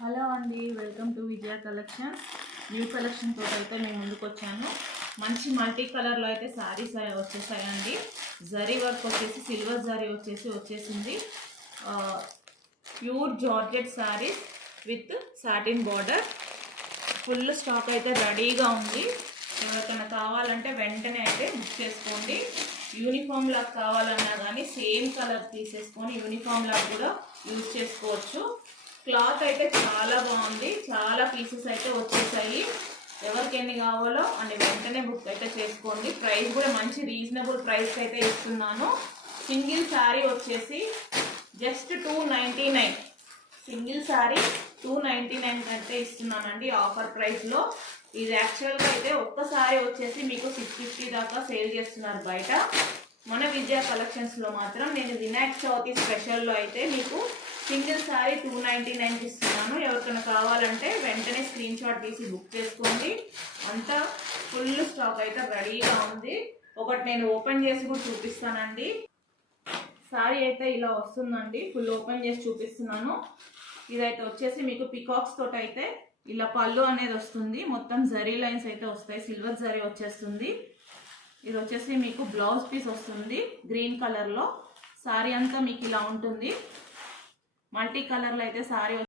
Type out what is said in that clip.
Hello అండి, welcome to Vijaya collection. New collection తోటి అయితే నేను ముందుకు వచ్చాను. మంచి మల్టీ కలర్లో అయితే శారీస్ వచ్చేసాయండి. జరీ వర్క్ వచ్చేసి సిల్వర్ జరీ వచ్చేసింది. Pure georgette saris with satin border. Full stock అయితే రెడీగా ఉంది. ఎవరికైనా కావాలంటే వెంటనే అయితే బుక్ చేసుకోండి. యూనిఫామ్ లాగా కావాలన్నా కానీ సేమ్ కలర్ తీసేసుకొని యూనిఫామ్ లాగా కూడా యూజ్ చేసుకోవచ్చు. క్లాత్ అయితే చాలా బాగుంది. చాలా పీసెస్ అయితే వచ్చేసాయి. ఎవరికి ఎన్ని కావాలో అన్ని వెంటనే బుక్ అయితే చేసుకోండి. ప్రైస్ కూడా మంచి రీజనబుల్ ప్రైస్ అయితే ఇస్తున్నాను. సింగిల్ శారీ వచ్చేసి జస్ట్ 299. సింగిల్ శారీ 299 అయితే ఇస్తున్నానండి ఆఫర్ ప్రైస్లో. ఇది యాక్చువల్గా అయితే ఒక్కసారి వచ్చేసి మీకు 650 దాకా సేల్ చేస్తున్నారు బయట. మన విజయ కలెక్షన్స్లో మాత్రం నేను వినాయక చవితి స్పెషల్లో అయితే మీకు సింగిల్ శారీ 299 ఇస్తున్నాను. ఎవరికైనా కావాలంటే వెంటనే స్క్రీన్ షాట్ తీసి బుక్ చేసుకోండి. అంతా ఫుల్ స్టాక్ అయితే రెడీగా ఉంది. ఒకటి నేను ఓపెన్ చేసి కూడా చూపిస్తానండి. శారీ అయితే ఇలా వస్తుందండి. ఫుల్ ఓపెన్ చేసి చూపిస్తున్నాను. ఇదైతే వచ్చేసి మీకు పికాక్స్ తోటి అయితే ఇలా పళ్ళు అనేది వస్తుంది. మొత్తం జరీ లైన్స్ అయితే వస్తాయి. సిల్వర్ జరీ వచ్చేస్తుంది. ఇది వచ్చేసి మీకు బ్లౌజ్ పీస్ వస్తుంది గ్రీన్ కలర్లో. శారీ అంతా మీకు ఇలా ఉంటుంది. మల్టీ కలర్లో అయితే శారీ